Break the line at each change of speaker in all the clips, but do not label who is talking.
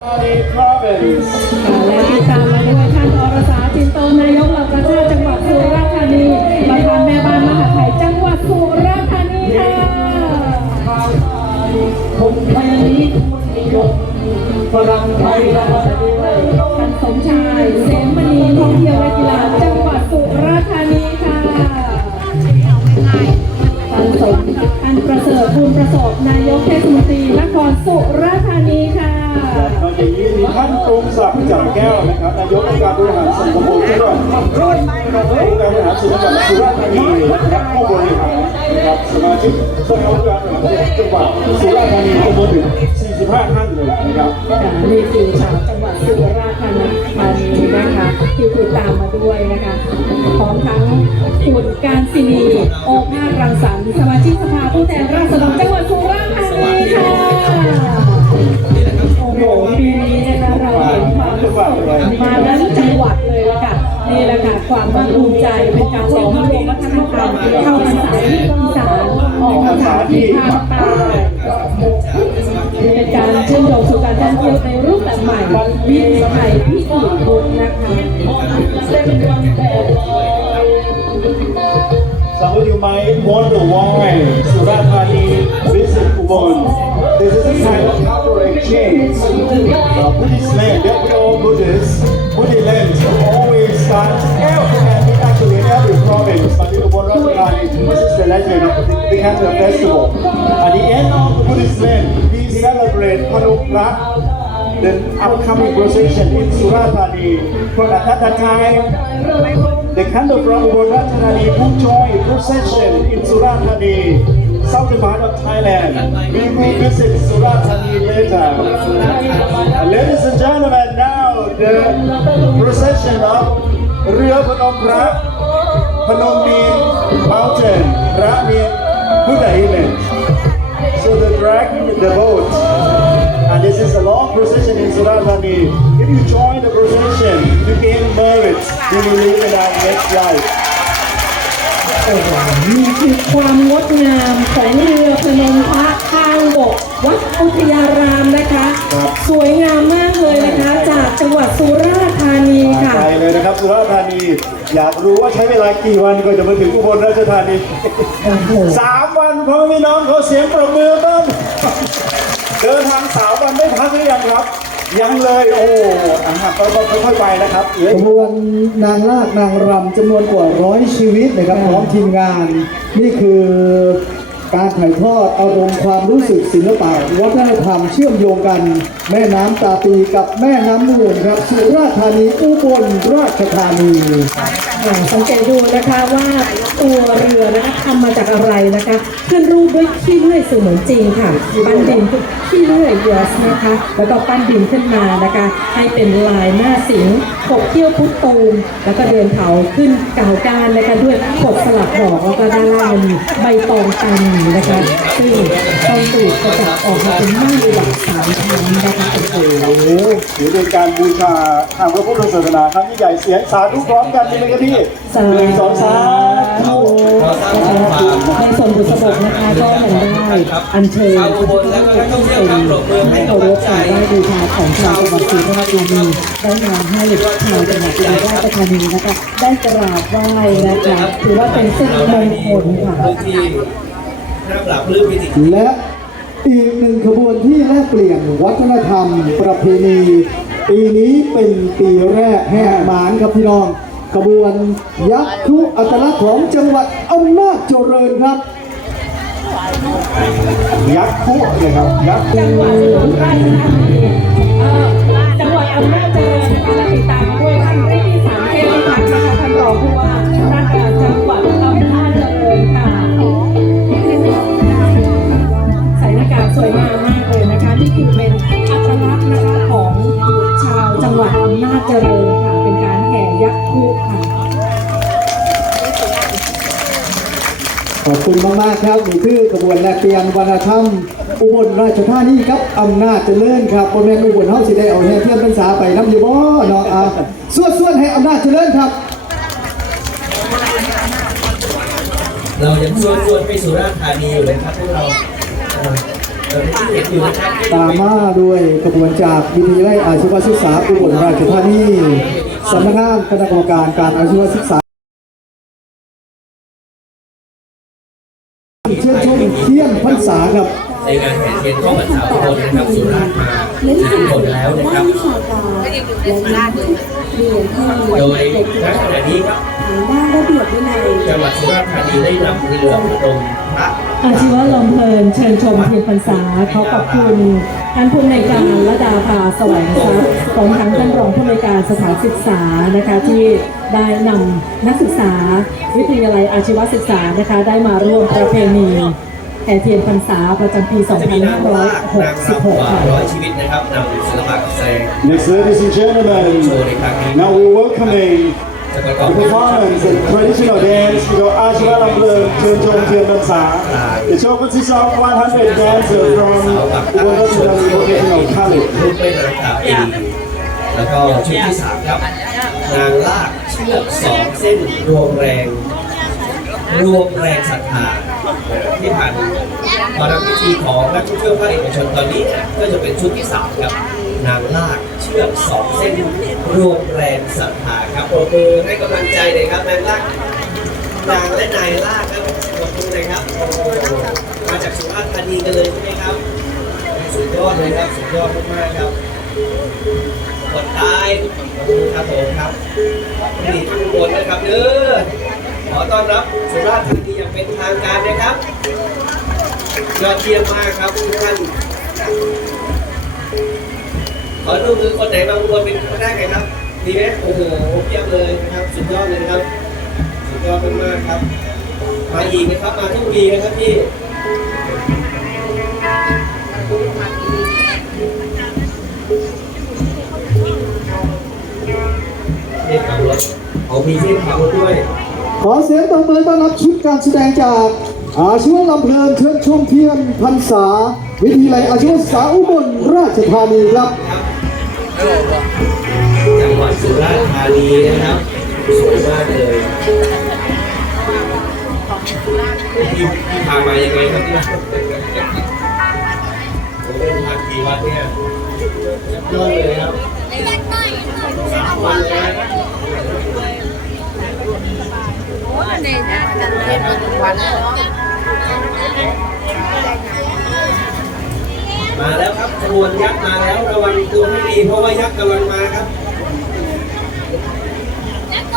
Province.
และติดตามมาด้วยท่านอรสาจินโตนายกเหล่ากาชา แก้วนะครั
บนายกองค์การบริหารส่วนตำบลจังหวัดองค์การบริหารส่วนจังหวัดสุราษฎร์ธานีและผู้บริหารนะครับสมาชิกสภาองค์การบริหารส่วนจังหวัดสุราษฎร์ธานีจำนวนถึง 45 ท่านเลยนะครับ
นี่คือชาวจังหวัดสุราษฎร์ธานีนะคะที่ติดตามมาด้วยนะคะพร้อมทั้งคุณการศินีโอภาสรังสรรค์สมาชิกสภาผู้แทนราษฎรจังหวัดสุราษฎร์ธานีค่ะ ภาคภูมิใจเป็นการส่งมอบวัฒนธรรมเข้าภาษาที่อีสานออกภาษาที่ภาคใต้เป็นการเชื่อมโยงสู่การท่องเที่ยวในรูปแบบใหม่วิถีไทยพิถีบุญนะคะ
สาวอยู่ไหม want to why สุราธานี visit อุบล this is a kind of cultural exchange now Buddhist land that we all Buddhists Buddhist land always starts of the, the festival. At the end of the Buddhist land, we celebrate Panupra, the upcoming procession in Surathani But At that time, the kind of from Ubon Ratchathani who join procession in Surathani southern part of Thailand. We will visit Surathani later. And ladies and gentlemen, now the procession of Ria Phanom Pra, Phnom Penh Mountain, Ramien Buddha image. So the drag the boat. And this is a long procession in Surat. If you join the procession, you gain merit. You will live in our next life.
นี่คือความงดงามของเรือพนมพระทางบกวัดอุทยารามนะคะ
ครับ
สวยงามมากเลยนะคะ จากจังหวัดสุราษฎร์ธานีค่ะ
ไปเลยนะครับสุราษฎร์ธานี อยากรู้ว่าใช้เวลากี่วันก็จะมาถึงอุบลราชธานี
โอ้โห
สามวันพ่อพี่น้องขอเสียงประมือต้นเดินทางสามวันไม่พักหรือยังครับ ยังเลยโอ้อะก็ค่อยๆไปนะครับเหลือ
ขบวนนางนาคนางรำจำนวนกว่าร้อยชีวิตนะครับพร้อมทีมงาน นี่คือ การถ่ายทอดอารมณ์ความรู้สึกศิลปะวัฒนธรรมเชื่อมโยงกัน แม่น้ำตาปีกับแม่น้ำมูลครับสุราษฎร์ธานีอุบลราชธานี
สังเกตดูนะคะว่าตัวเรือนะคะทำมาจากอะไรนะคะขึ้นรูปด้วยขี้เลื่อยเสมือนจริงค่ะปั้นดินขี้เลื่อยยสนะคะแล้วก็ปั้นดินขึ้นมานะคะ ให้เป็นลายหน้าสิงขบเขี้ยวพุทตูมแล้วก็เดินเผาขึ้นเก่ากานนะคะด้วยขบสลักดอกแล้วก็ด้านล่างมีใบตองตันนะคะซึ่งต้องตูดประจับออกมาเป็นม่านระดับสามชั้นนะคะโอ้โห
โอ้โหถือเป็นการบูชาทางพระพุทธศาสนาครั้งยิ่งใหญ่เสียงสาธุพร้อมกันใช่ไหมครับพี่
สา
หนึ่งสองสาม
ธุในส่วนบุษบกนะคะก็ยังได้อัญเชิญพระพุทธรูปที่เป็นให้เคารพกราบไหว้บูชาของชาวจังหวัดสุราษฎร์ธานีได้นำให้ชาวจังหวัดสุราษฎร์ธานีนะคะได้กราบไหว้นะคะถือว่าเป็นสิริมงคลค่ะ
ที่ น่าปรับปลื้มปิติ
และอีกหนึ่งขบวนที่แลกเปลี่ยนวัฒนธรรม ประเพณี ปีนี้เป็นปีแรกแห่หมานครับพี่น้องขบวนยักษ์ทุอัตลักษณ์ของจังหวัดอำนาจเจริญครับ
ยักษ์คู่นะครับยักษ์
จังหวัดสุราษฎร์ธานีเอ่อจังหวัดอำนาจเจริญนะคะติดตามด้วยท่านริที่สามเทพิพัฒน์นะคะท่านรองผู้ว่าราชการจังหวัด ส่หน้ากากสวยงามมากเลยนะคะนี่คือเป็นอัตลักษณ์นะคะของชาวจังหวัดอำนาจเจริญค่ะเป็นการแห่ยักษ์คุค่ะ
ขอบคุณมากๆครับนี่คือขบวนแลกเปลี่ยนวัฒนธรรม อุบลราชธานีครับอำนาจเจริญครับบนแม่นอุบลเฮาสิได้เอาแห่เทียนพรรษาไปน้ำอยู่บ่เนาะอะส่วนส่วนๆให้อำนาจเจริญครับ
เรายังชวนชวนไปสุราษฎร์ธานีอยู่เลยครับพวกเรา เออที่เห็นอยู่นะครับ
ตามมาด้วยขบวนจากวิทยาลัยอาชีวศึกษาอุบลราชธานีสำนักงานคณะกรรมการการอาชีวศึกษาเชื่อชมเทียนพรรษาครับ
ในงานแห่เทียนข้อพรรษาอุบลนะครับสุราษฎร์มาทุกคนแล้วนะครับ
ก็ยังอยู่ในสุราษฎร์อยู่
โดยณขณะนี้ครับ
ด้านระเบียบวินัย
จังหวัดสุราษฎร์ธานีได้นำเรือระดมพระ
อาชีวะลมเพลินเชิญชมเทียนพรรษาขอขอบคุณท่านผู้อำนวยการระดาภาแสวงทรัพย์ของทั้งท่านรองผู้อำนวยการสถานศึกษานะคะที่ได้นำนักศึกษา วิทยาลัยอาชีวศึกษานะคะได้มาร่วมประเพณีแห่เทียนพรรษาประจำปี
จะมีนางลากนางรำกว่า
2566 ค่ะ
ร้อยชีวิตนะครับนำศิลปะการแสดง
Next, ladies and
โชว์
gentlemen,
ในครั้งนี้
now we're welcoming
We
performance of traditional dance with Ashwa Lamblur Chunchong Tian Bansa. The show consists of 100 dancers from Ubon Ratchathani Vocational College.
แล้วก็ชุดที่สามครับนางลากเชือกสองเส้นรวมแรง รวมแรงศรัทธาที่ผ่านพอทำพิธีของนักท่องเที่ยวภาคเอกชนตอนนี้ก็จะเป็นชุดที่สามครับนางลาก ชือกสองเส้นรวมแรงศรัทธาครับปรบมือให้กำลังใจเลยครับนางลากนางและนายลากครับปรบมือเลยครับโอ้โหมาจากสุราษฎร์ธานีกันเลยใช่ไหมครับ สุดยอดเลยครับสุดยอดมากๆครับกดตายครับผมครับนี่ทุกคนนะครับเด้อขอต้อนรับสุราษฎร์ธานีอย่างเป็นทางการนะครับยอดเยี่ยมมากครับทุกท่าน ขอดูมือคนไหนบางคนเป็นคนแรกเลยครับดีไหมโอ้โหเยี่ยมเลยนะครับ สุดยอดเลยนะครับ สุดยอดมากๆครับมาอีกนะครับมาทุกปีนะครับพี่เทพขับรถเขามีเทพขับรถด้วย
ขอเสียงตบมือต้อนรับชุดการแสดงจากอาชีวลำเพลินเชิญชมเทียนพรรษา วิทยาลัยอาชีวศึกษาอุบลราชธานีครับ
จังหวัดสุราษฎร์ธานีนะครับสวยมากเลยพี่พี่พามายังไงครับเนี่ยผมเดินทางกี่วันเนี่ยเยอดเลยครับสามวันเลย
โอ้ในหน้นทร์เป็นวันวัน
มาแล้วครับขบวนยักษ์มาแล้วระวังตัวให้ดี เพราะว่ายักษ์กำลังมาครับ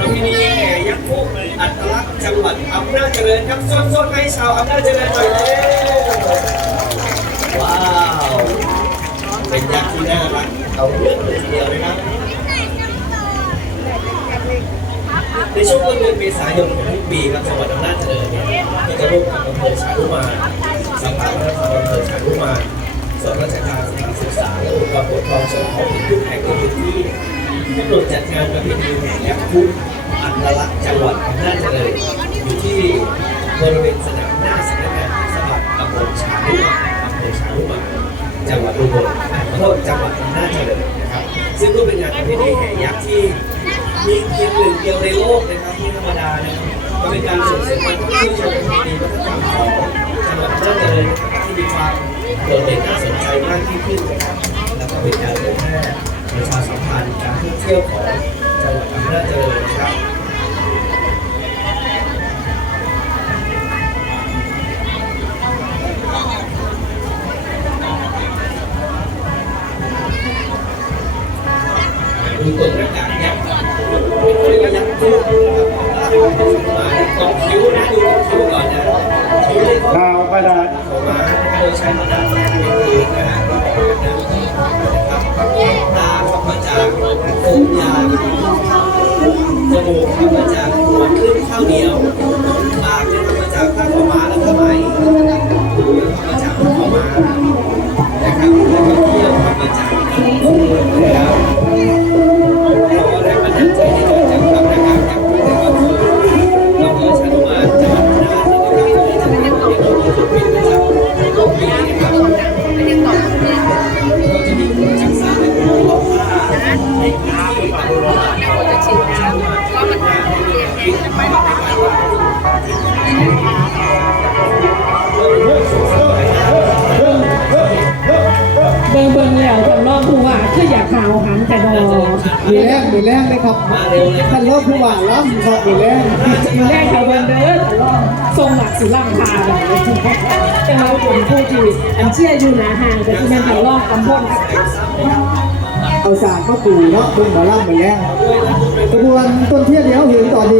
ประเพณีแห่ยักษ์ผู้อัตลักษณ์จังหวัดอำนาจเจริญครับส้นๆให้ชาวอำนาจเจริญหน่อยเร็วว้าว เป็นยักษ์ที่น่ารักเอาเรื่องเลยทีเดียวนะครับในช่วงต้นเดือนเมษายนของทุกปีครับจังหวัดอำนาจเจริญเนี่ยก็จะร่วมกับอำเภอชาลุมาสภาวัฒนธรรมอำเภอชาลุมา ส่วนราชการสถานศึกษาและองค์กรปกครองส่วนท้องถิ่นทุกแห่งในพื้นที่กำหนดจัดงานประเพณีแห่ยักษ์พุทธอัตลักษณ์จังหวัดอำนาจเจริญอยู่ที่บริเวณสนามหน้าสำนักงานเทศบาลตำบลชาลุมาอำเภอชาลุมาจังหวัดอุบลขอโทษจังหวัดอำนาจเจริญนะครับ ซึ่งก็เป็นงานประเพณีแห่ยักษ์ที่มีเพียงหนึ่งเดียวในโลกนะครับที่ธรรมดานะครับก็เป็นการส่งเสริมการท่องเที่ยวเชิงประเพณีวัฒนธรรมของจังหวัดอำนาจเจริญที่มีความ โดดเด่นน่าสนใจมากยิ่งขึ้นนะครับแล้วก็เป็นการเผยแพร่ประชาสัมพันธ์การท่องเที่ยวของจังหวัดอำนาจเจริญนะครับดูตัวหน้ากากยักษ์เป็นเรียกว่ายักษ์คู่นะครับตรงคิ้วนะดูคิ้วก่อนนะคิ้วเลยเขา
Now, by that,
ผมมาโด ยใช้กระดาษแปะเป็นเองนะฮะนะครับตาทำมาจากโฟมยางจมูกทำมาจากหัวขึ้นข้าวเหนียว
หันกันดอ
มีแรงมีแรงเลยครับ
มาเร็วเลย
ท่านรอบผู้ว่าล้ำครับมีแรง
อยู่แรกเขาเดินเด้อแต่ล่องทรงหลักสิล่างพาแบบนี้จะมาเป็นผู้ที่อันเชื่ออยู่หนาห่างแต่ที่นั่นแต่ล่องกำพล
เอาสากมาปูเนาะเพิ่งมาล่ำมีแรงกระบวนต้นเทียนเดียวเห็นตอนนี้